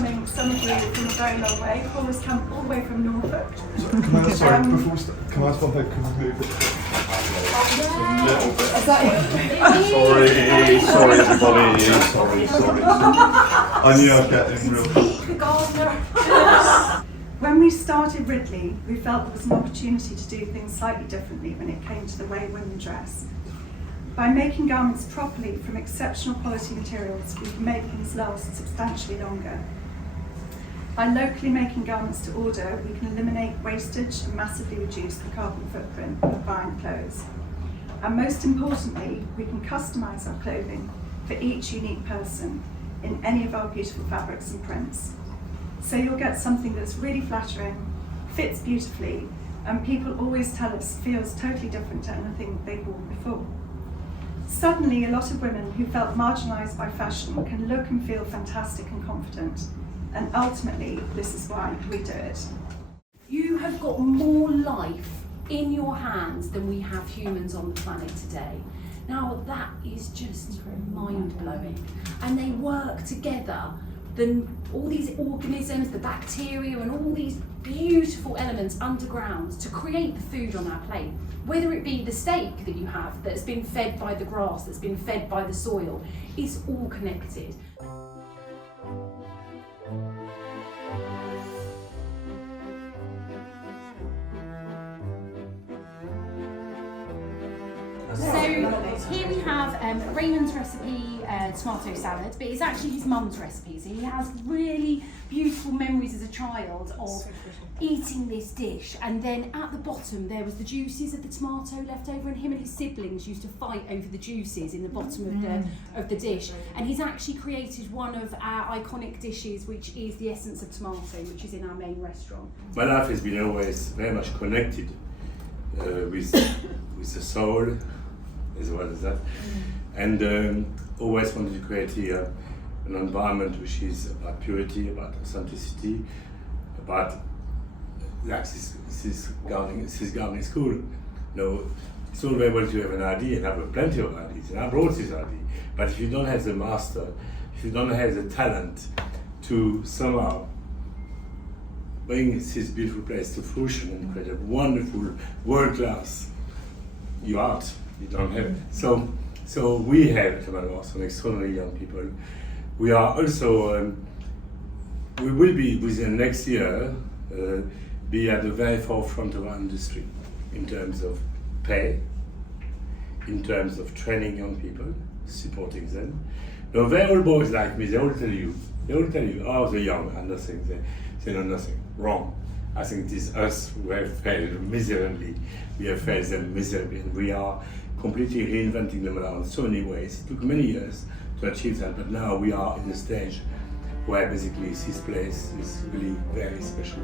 coming, some of you from a very long way. Paul has come all the way from Norfolk. Can I ask, before we start, can I ask one thing? Can we move it a little bit? Is that Sorry everybody, sorry. I knew I'd get in real quick. the gardener. When we started Ridley, we felt there was an opportunity to do things slightly differently when it came to the way women dress. By making garments properly from exceptional quality materials, we can make things last substantially longer. By locally making garments to order, we can eliminate wastage and massively reduce the carbon footprint of buying clothes. And most importantly, we can customise our clothing for each unique person in any of our beautiful fabrics and prints. So you'll get something that's really flattering, fits beautifully, and people always tell us feels totally different to anything they've worn before. Suddenly, a lot of women who felt marginalised by fashion can look and feel fantastic and confident. And ultimately, this is why we do it. You have got more life in your hands than we have humans on the planet today. Now that is just mind-blowing. And they work together. All these organisms, the bacteria and all these beautiful elements underground to create the food on our plate. Whether it be the steak that you have that's been fed by the grass, that's been fed by the soil, it's all connected. So here we have Raymond's recipe, tomato salad, but it's actually his mum's recipe. So he has really beautiful memories as a child of eating this dish. And then at the bottom there was the juices of the tomato left over, and him and his siblings used to fight over the juices in the bottom of the dish. And he's actually created one of our iconic dishes, which is the essence of tomato, which is in our main restaurant. My life has been always very much connected with the soul, as well as that, and always wanted to create here an environment which is about purity, about authenticity, about like this gardening school. You know, it's all very well to have an idea and have plenty of ideas, and I brought this idea, but if you don't have the master, if you don't have the talent to somehow bring this beautiful place to fruition and create a wonderful world-class, you're out. You don't have it. So we have some extraordinary young people. We are also, we will be within next year, be at the very forefront of our industry in terms of pay, in terms of training young people, supporting them. Now they're all boys like me, they all tell you, oh, they're young and nothing, they know nothing. Wrong. I think it is us who have failed miserably. We have failed them miserably, and we are completely reinventing them around so many ways. It took many years to achieve that, but now we are in a stage where basically this place is really very special.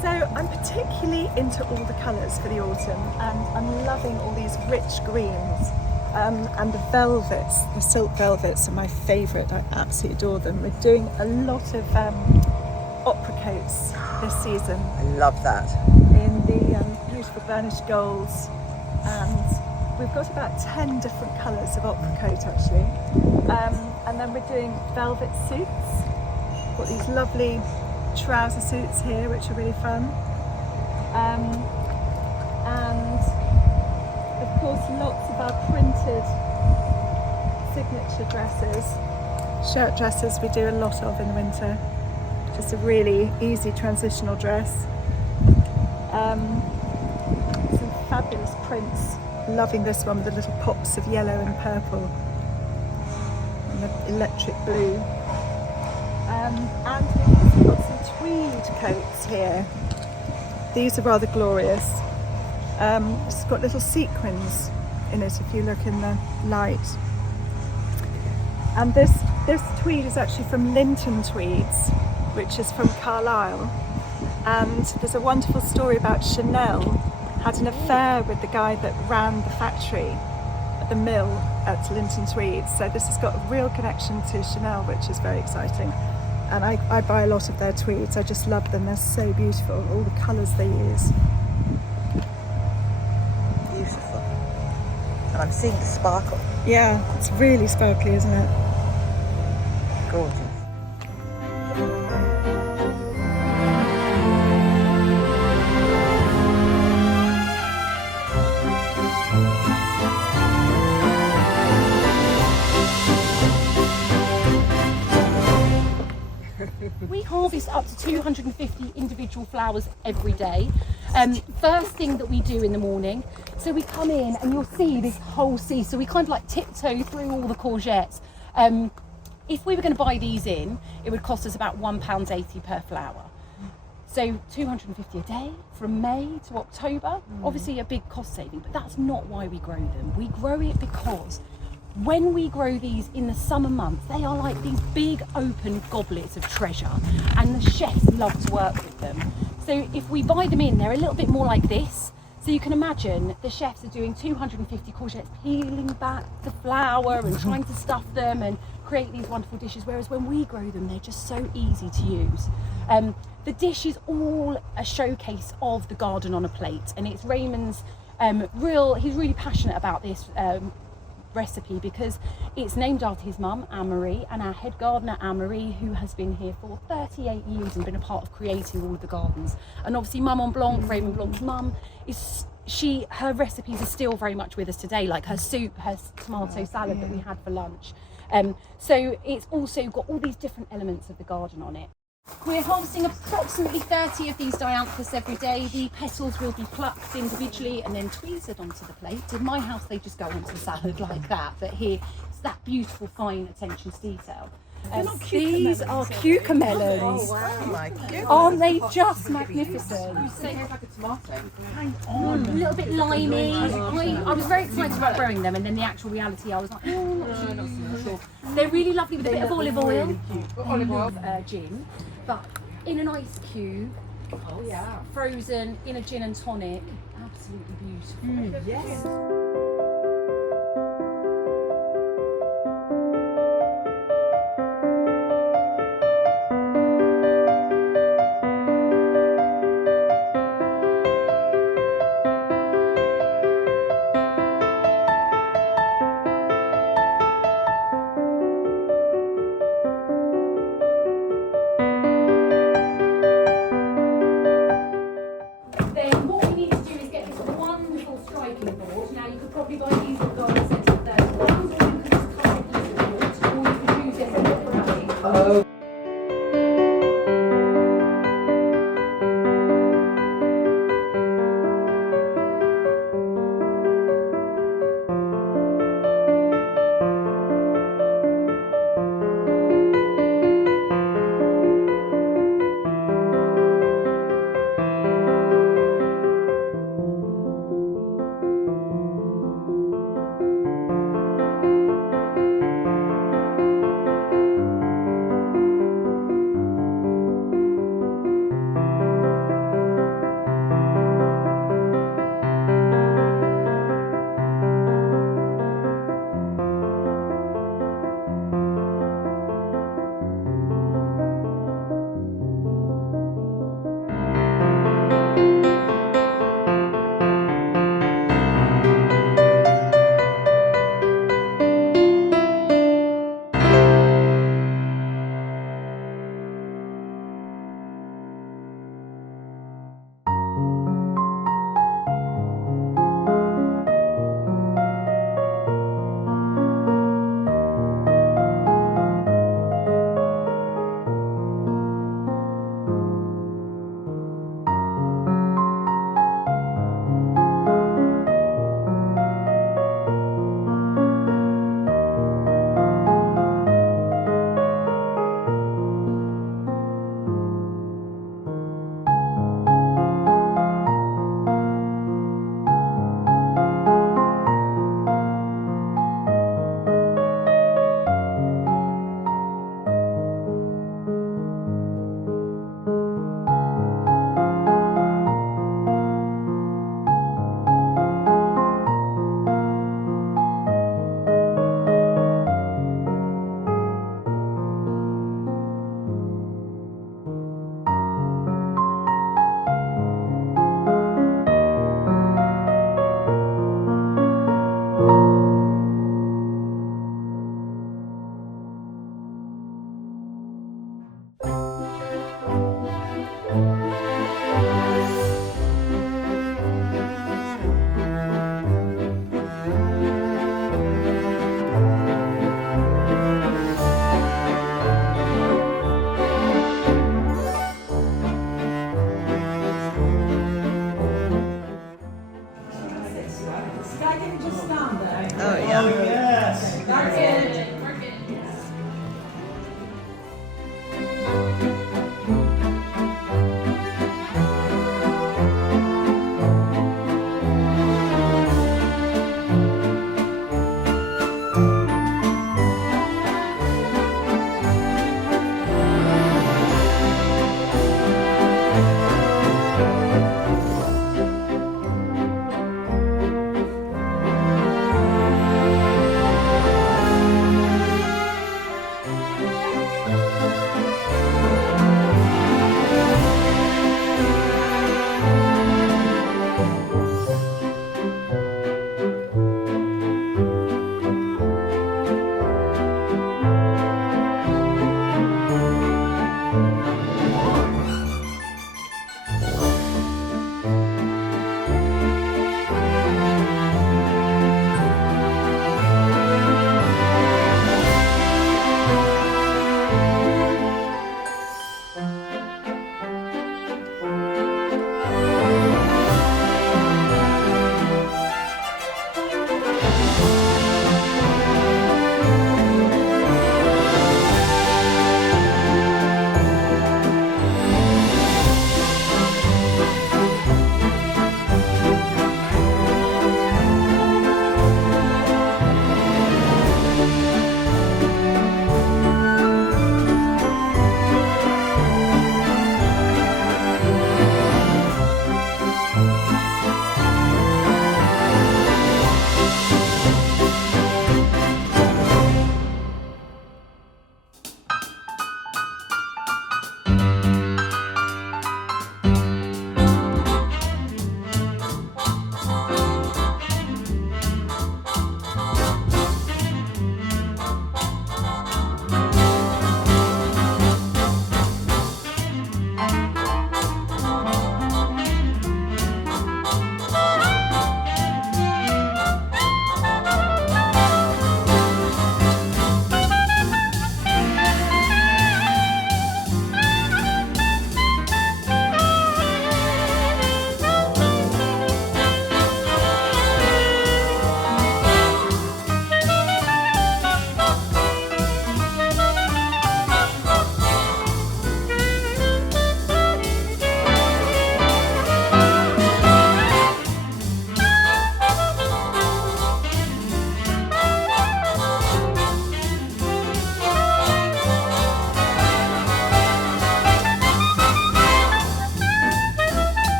So I'm particularly into all the colours for the autumn, and I'm loving all these rich greens. And the velvets, the silk velvets are my favourite. I absolutely adore them. We're doing a lot of opera coats this season. I love that. In the beautiful burnished golds, and we've got about 10 different colours of opera coat actually. And then we're doing velvet suits. Got these lovely trouser suits here, which are really fun. And of course, lots of our printed signature dresses, shirt dresses we do a lot of in the winter. Just a really easy transitional dress. Some fabulous prints. Loving this one with the little pops of yellow and purple and the electric blue. And we've also got some tweed coats here. These are rather glorious. It's got little sequins in it if you look in the light. And this tweed is actually from Linton Tweeds, which is from Carlisle. And there's a wonderful story about Chanel had an affair with the guy that ran the factory at the mill at Linton Tweeds. So this has got a real connection to Chanel, which is very exciting. And I buy a lot of their tweeds. I just love them. They're so beautiful, all the colours they use. love seeing the sparkle. Yeah, it's really sparkly, isn't it? Gorgeous. We harvest up to 250 individual flowers every day. First thing that we do in the morning, so we come in and you'll see this whole sea, so we kind of like tiptoe through all the courgettes. If we were going to buy these in, it would cost us about £1.80 per flower. So 250 a day from May to October, obviously a big cost saving, but that's not why we grow them. We grow it because when we grow these in the summer months, they are like these big open goblets of treasure, and the chefs love to work with them. So if we buy them in, they're a little bit more like this. So you can imagine the chefs are doing 250 courgettes, peeling back the flower and trying to stuff them and create these wonderful dishes, whereas when we grow them, they're just so easy to use. The dish is all a showcase of the garden on a plate, and it's Raymond's he's really passionate about this recipe because it's named after his mum, Anne-Marie, and our head gardener, Anne-Marie, who has been here for 38 years and been a part of creating all of the gardens. And obviously Maman Blanc, Raymond Blanc's mum, her recipes are still very much with us today, like her soup, her tomato salad that we had for lunch. So it's also got all these different elements of the garden on it. We're harvesting approximately 30 of these dianthus every day. The petals will be plucked individually and then tweezed onto the plate. In my house, they just go onto the salad like that, but here it's that beautiful, fine attention to detail. These are cucumber melons. Oh wow, my goodness. Aren't they just magnificent? Like a tomato. A little bit limey. I was very excited about growing them, and then the actual reality, I was like, oh, not sure. They're really lovely with a bit of olive oil. Olive oil. Gin, but in an ice cube, Oh yeah. frozen in a gin and tonic. Absolutely beautiful. Yes. Then what we need to do is get this wonderful striking board. Now you could probably buy these at garden centre for £30, or you could just cut a piece of board, or you could use it for decorating.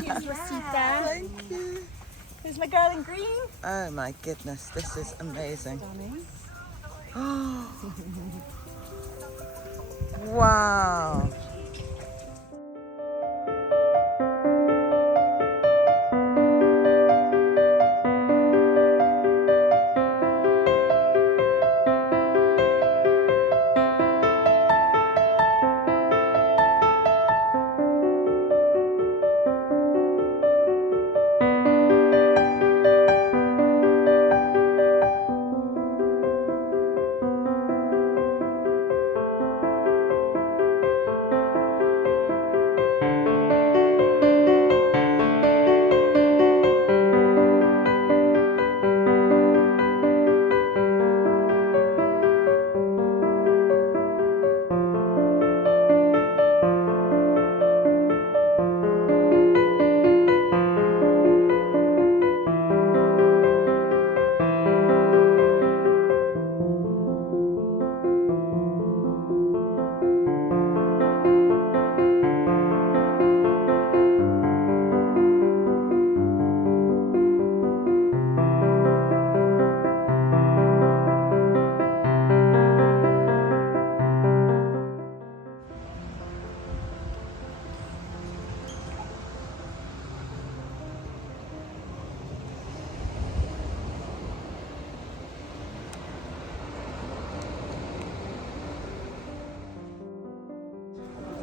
She's received there. Thank you. Here's my girl in green. Oh my goodness, this is amazing. Wow.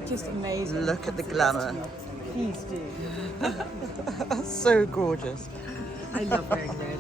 Just amazing. Look at the glamour. Please do. So gorgeous. I love wearing red.